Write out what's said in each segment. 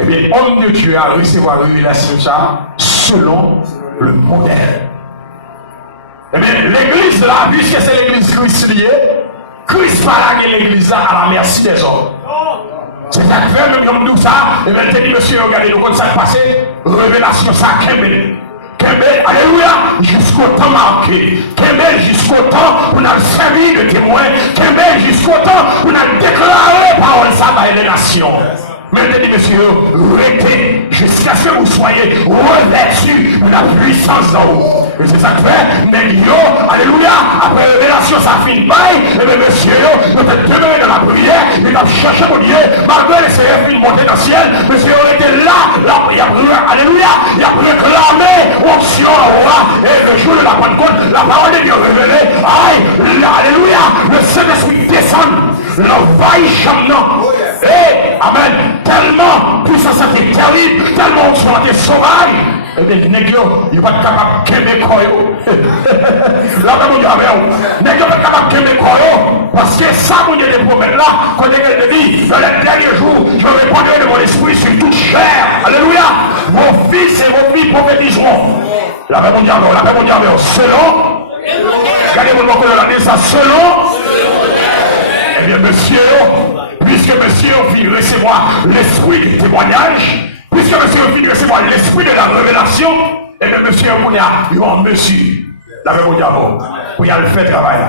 Eh bien, homme de Dieu a recevoir la révélation ça selon le modèle. Eh bien, l'église là, puisque c'est l'église Christ liée, Christ parle de l'église là à la merci des hommes. C'est ça que fait, même comme nous ça, et bien, il dit, monsieur, regardez, nous, quand ça passé, révélation ça, Kembe, alléluia, jusqu'au temps marqué, Kembe, jusqu'au temps où on a servi de témoin, Kembe, jusqu'au temps où on a déclaré parole ça par les nations. Maintenant, dit, monsieur, restez jusqu'à ce que vous soyez revêtus de la puissance d'en haut. Et c'est ça que fait, mais yo, alléluia, après révélation, ça finit bail, et bien, monsieur, vous êtes demeuré dans la prière, il a cherché mon Dieu, malgré les seigneurs finissent monter dans le ciel, monsieur, on était là, il a alléluia, il a réclamé option en roi, et le jour de la Pentecôte, la parole de Dieu révélée, aïe, alléluia, le Saint-Esprit descend, l'envahit chambre. Et, amen, tellement puissance était terrible, tellement on était sauvage. Et bien, négio, il va être capable de quémer koyo. Là, mon Dieu, négio va être capable de quémer koyo. Parce que ça, mon Dieu, les promesses là, quand il dit, dans les derniers jours, je répondrai de mon esprit sur toute chair. Alléluia. Vos fils et vos filles prophétiseront. Là, mon Dieu, selon. Regardez mon nom de l'année, ça, selon. Eh bien, monsieur, puisque monsieur fit recevoir l'esprit du témoignage, puisque monsieur fit recevoir l'esprit de la révélation, et bien monsieur, il y a un monsieur, la même diable, pour y aller faire travail là.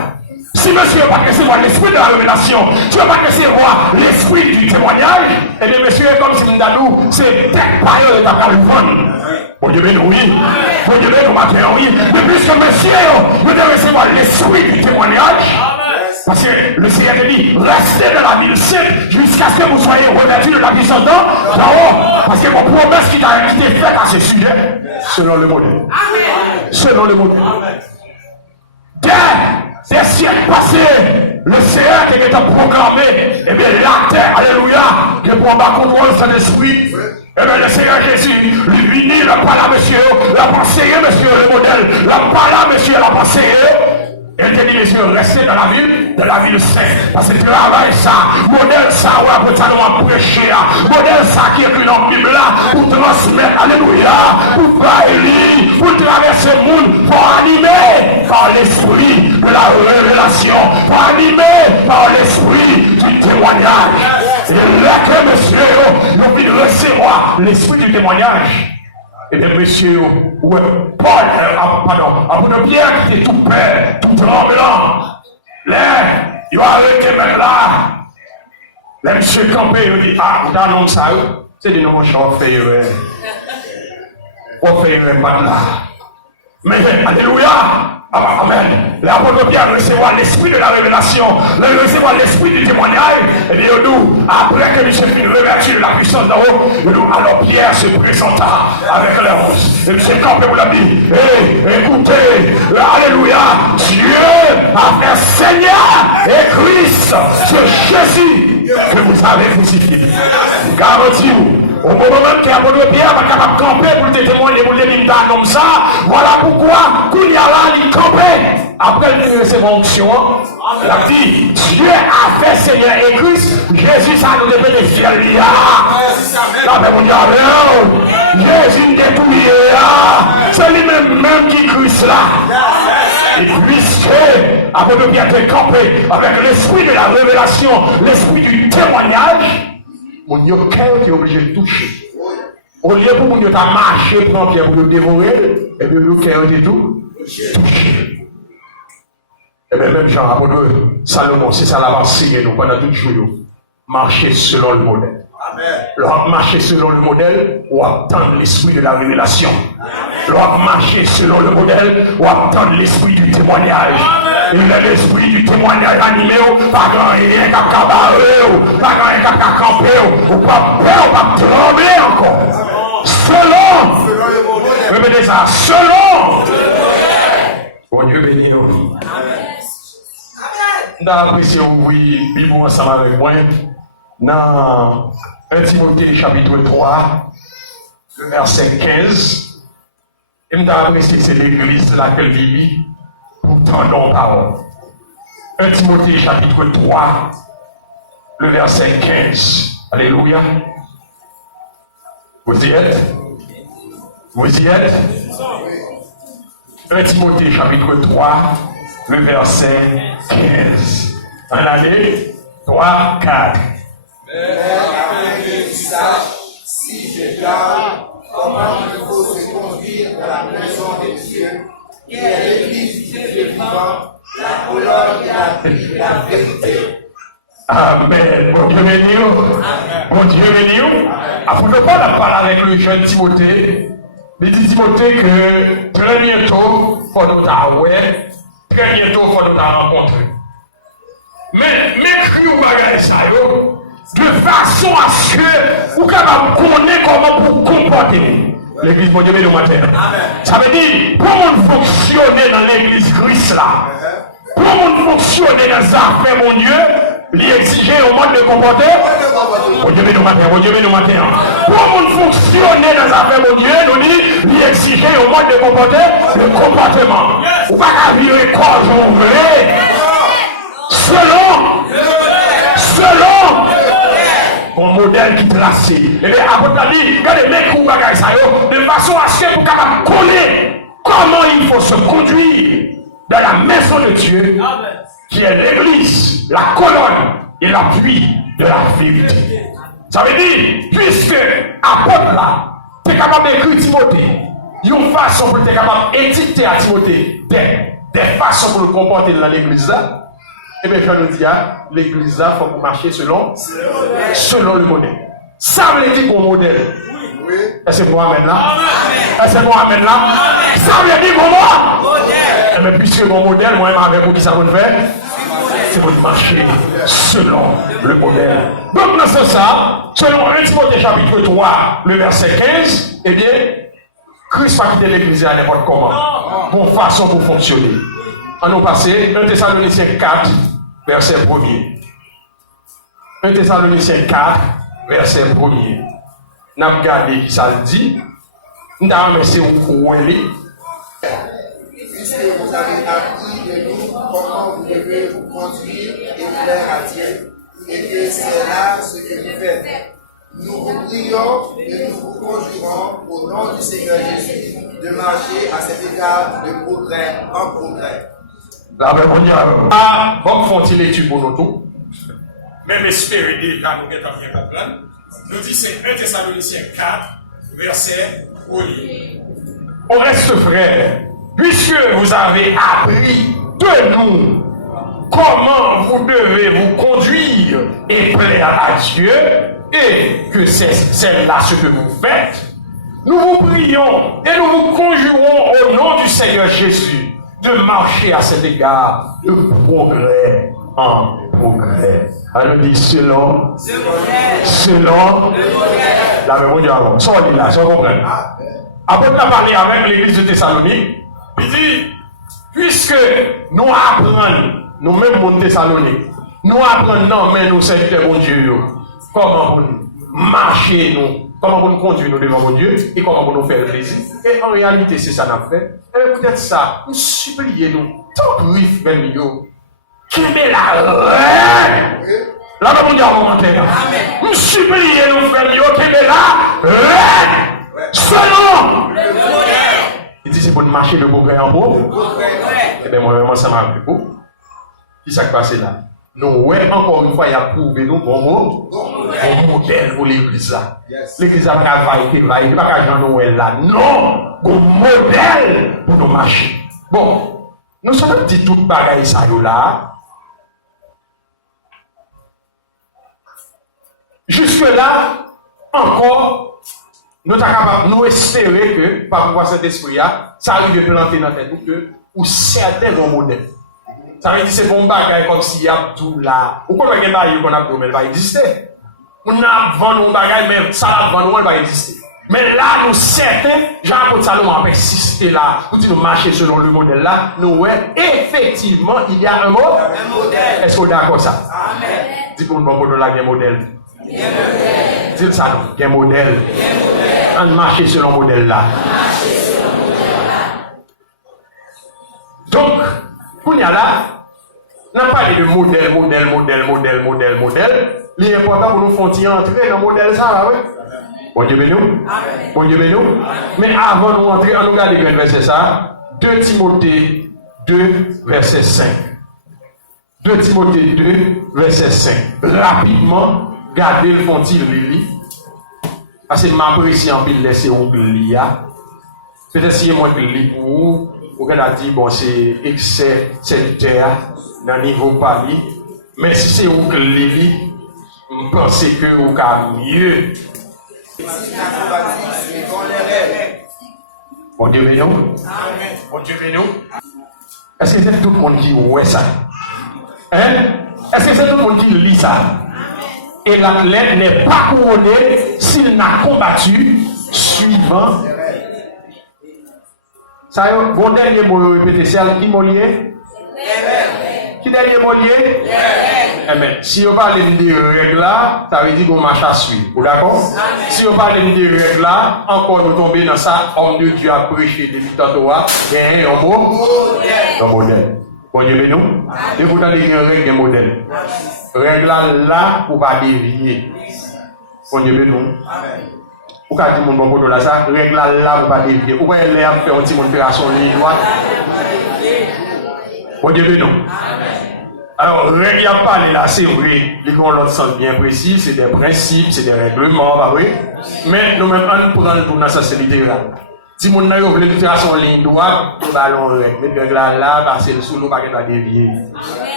Si monsieur n'a pas recevoir l'esprit de la révélation, si il n'a pas recevoir l'esprit du témoignage, et bien monsieur, comme si nous, c'est tête paille de ta calvone. Bon Dieu béni, oui. Bon Dieu béni, matin, oui. Mais puisque monsieur, vous devez recevoir l'esprit du témoignage, parce que le Seigneur te dit, restez dans la ville sainte jusqu'à ce que vous soyez revêtus de la puissance d'en haut. Parce que vos promesses qui t'a été faites à ce sujet, selon le modèle. Selon le modèle. Dès des siècles passés, le Seigneur qui était proclamé, et bien la terre, alléluia, que pour ma contrôle son esprit. Et bien le Seigneur Jésus, lui dit, la parole, monsieur, la pensée, monsieur, le modèle, la parole, monsieur, la pensée. Elle te dit, messieurs, restez dans la ville sainte. Parce que travail ça, modèle ça, ouais, pour ça, nous prêcher, modèle ça qui est écrit dans la Bible là, pour transmettre, alléluia, pour parler, pour traverser le monde, pour animer par l'esprit de la révélation, pour animer par l'esprit du témoignage. Et là que messieurs, nous pouvons recevoir l'esprit du témoignage. Et bien, monsieur, ouais, Paul, pardon, apôtre Pierre qui était tout père, tout tremblant. Là, il va arrêter même là. Là, monsieur campé, il dit, ah, vous annoncez ça, c'est des noms qui ont fait, on fait pas de là. Mais, alléluia, amen. L'apôtre Pierre recevoir l'esprit de la révélation, recevoir l'esprit du témoignage, et bien nous, après que nous sommes revêtus de la puissance d'en haut, nous, alors Pierre se présenta avec les roses. Et M. Campé vous l'a dit, écoutez, alléluia, Dieu a fait Seigneur et Christ, ce Jésus que vous avez crucifié. Garantis-vous. Au moment même qu'il y a un Pierre va capable de camper pour te témoigner, pour te dire comme ça, voilà pourquoi, quand il y a là, il campait. Après il recevait onction, il a dit, Dieu a fait Seigneur et Christ, Jésus, ça nous devait des fiers. Là, mais vous dites, Jésus dépouillé, c'est lui-même qui Christ là. Et puisque, après le Pierre te campé avec l'esprit de la révélation, l'esprit du témoignage, mon cœur est obligé de toucher. Au lieu pour mon marcher, prendre Pierre pour le dévorer, et bien le cœur est tout touché. Et bien même Jean apôtre Salomon, c'est ça l'avancée nous pendant tout le jour. Marcher selon le modèle. Lorsque marcher selon le modèle, ou attendre l'esprit de la révélation. Lorsque marcher selon le modèle, ou attendre l'esprit du témoignage. Il est l'esprit du témoignage animé, pas grand rien qu'à cabaret, pas grand rien qu'à camper, ou pas peur, ou pas trembler encore. Selon, répétez ça, selon. Bon Dieu béni nous. Nous apprécions oui, Bible ensemble avec moi. Dans 1 Timothée chapitre 3, le verset 15. Et nous apprécions que c'est l'église laquelle vit pour tendre parole. 1 Timothée chapitre 3, le verset 15. Alléluia. Vous y êtes? Vous y êtes? 1 Timothée chapitre 3, le verset 15. En l'année 3, 4. Mais afin que tu saches, si je garde, comment il faut se conduire dans la maison de Dieu, qui est l'église du Dieu vivant, la colonne de la vérité. Amen. Bon Dieu béni. Bon Dieu béni. Après ne pas la parler avec le jeune Timothée. Il dit Timothée que très bientôt, il faut nous t'avoir. Très bientôt, il faut nous rencontrer. Mais m'écris ou bagaille ça, de façon à ce que vous capable connaître comment vous comporter. L'église, mon Dieu, béni au matin. Ça veut dire, pour nous fonctionner dans l'église Christ là, pour nous fonctionner dans les affaires, mon Dieu, lui exiger un mode de comporter. Mon Dieu, béni au matin, mon Dieu, béni au matin. Pour nous fonctionner dans les affaires, mon Dieu, nous dit, lui exiger un mode de comportement. Ou pas qu'à virer quoi, j'en veux. Selon mon modèle qui tracé. Et bien, après, t'as dit, regardez, mecs ou bagaille ça, de façon à ce que vous capable connaître comment il faut se conduire dans la maison de Dieu, qui est l'église, la colonne et l'appui de la vérité. Ça veut dire, puisque apôtre là, tu es capable d'écrire Timothée, une façon pour être capable d'édicter à Timothée des façons pour le comporter dans l'église là. Eh bien, je nous dis, l'église là, il faut marcher selon le modèle. Ça veut dire qu'on modèle. Est-ce que Mohamed là? Est-ce que Mohamed là? Ça veut dire qu'on modèle. Mais puisque mon modèle, moi, avec vous, qui ça va faire? C'est pour marcher selon le modèle. Donc, dans ce sens, selon 1 Timothée chapitre 3, le verset 15, eh bien, Christ va quitter l'église à n'importe comment. Bon façon pour fonctionner. En nous passer, 1 Thessaloniciens 4, verset 1er. 1 Thessaloniciens 4, verset 1er. Nous avons regardé qui ça dit. Nous avons remercié au Koueli. Puisque vous avez appris de nous comment vous devez vous conduire et plaire à Dieu, et que c'est là ce que vous faites. Nous vous prions et nous vous conjurons au nom du Seigneur Jésus de marcher à cet égard de progrès en progrès. La même manière, bon, font-ils l'étude pour nous tous? Même espérer déjà, nous sommes bien comprendre. Nous dit c'est 1 Thessaloniciens 4, verset 1. On reste frères, puisque vous avez appris de nous comment vous devez vous conduire et plaire à Dieu, et que c'est là ce que vous faites, nous vous prions et nous vous conjurons au nom du Seigneur Jésus de marcher à cet égard de progrès en progrès. Alors dit selon la même Dieu avant. Ça on dit là, ça on comprend. Après on a parlé avec l'église de Thessalonique, il dit, puisque nous apprenons, nous-mêmes mon Thessalonique, nous apprenons, non mais nous serviteurs mon Dieu, comment vous marcher nous, comment vous nous conduire nous devant mon Dieu, et comment vous nous faire plaisir. Et en réalité, c'est ça qu'on a fait. Et peut-être ça, nous supplions nous, tant brief même yo, qui met la reine. Là, on dit à mon commentaire. Nous supplions nous, frères yo, qui met la reine. Selon le modèle. Il dit c'est pour marcher de progrès en beau. Et bien, moi, ça m'a plu beaucoup. Qui s'est passé là? Nous, ouais, encore une fois, il a prouvé nous bon modèle pour l'église là. L'église là, il va y pas qu'à Noël là. Non! Bon modèle pour nous marcher. Bon, nous sommes dit tout bagaille ça là. Jusque là, encore, nous sommes capables, nous espérer que, par rapport à cet esprit-là, ça arrive de planter dans notre tête, ou certains bons modèles. Ça veut dire que c'est bon bagage comme s'il y a tout là. Ou quoi, il y a un bagage qu'on a pour, mais il va exister. On a vendu un bagage, mais ça va vendre, il va exister. Mais là, nous certains, Jean-Paul Salomon a persisté là, pour nous marcher selon le modèle là, nous, ouais, effectivement, il y a un modèle. Est-ce qu'on est d'accord ça? Amen. Dis pour nous, bon, là, il y a un modèle. Dis ça, il y a un modèle. On marche selon le modèle là. Donc, pour y aller là, on a parlé de modèle. L'important pour nous faire entrer dans le modèle ça, oui. Bon Dieu bénisse. Bon Dieu bénisse. Mais avant de rentrer, on regarde le verset ça. 2 Timothée 2, verset 5. 2 Timothée 2, verset 5. Rapidement, gardez le fond-il Lili. Parce que m'apprécie en pile laisser on lia. Peut-être si moi que lis pour vous, vous avez dit bon c'est excès salutaire dans le niveau Paris. Mais si c'est vous que lis, vous pensez que vous avez mieux. Bon Dieu bénisse. Bon Dieu bénisse. Est-ce que c'est tout le monde qui voit ça? Hein? Est-ce que c'est tout le monde qui lit ça? Et l'athlète n'est pas couronné s'il n'a combattu suivant. Ça y est, bon dernier mot répété, c'est qui Molier? Qui dernier Molier? Eh bien, si on parle de règles là, ça veut dire qu'on marche à suivre. Vous d'accord? Si on parle de règles là, encore nous tomber dans ça, homme de Dieu a prêché depuis tantôt, il y a un mot, un modèle. Bon Dieu bénisse. Et vous avez une règle, un modèle. Règle là, pour ne pas dévier. Bon Dieu bénisse. Ou quand tout le monde va là, ça, règle là, pour ne pas dévier. Ou quand elle a fait un petit monde faire son ligne droite. Bon Dieu bénisse. Alors, règle à parler là, c'est vrai, les grands l'autre sens bien précis, c'est des principes, c'est des règlements, bah oui. Mais nous-mêmes, on prend le tour dans sa solidité là. Si mon n'a voulu faire son ligne droite, on va l'enlever. Mais règle là, passer le sous l'eau, pas qu'il va dévier.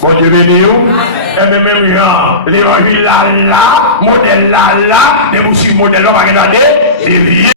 Bon Dieu béni, et même genre, l'évangile là, modèle là, des vous suivez modèle là, pas qu'il va dévier.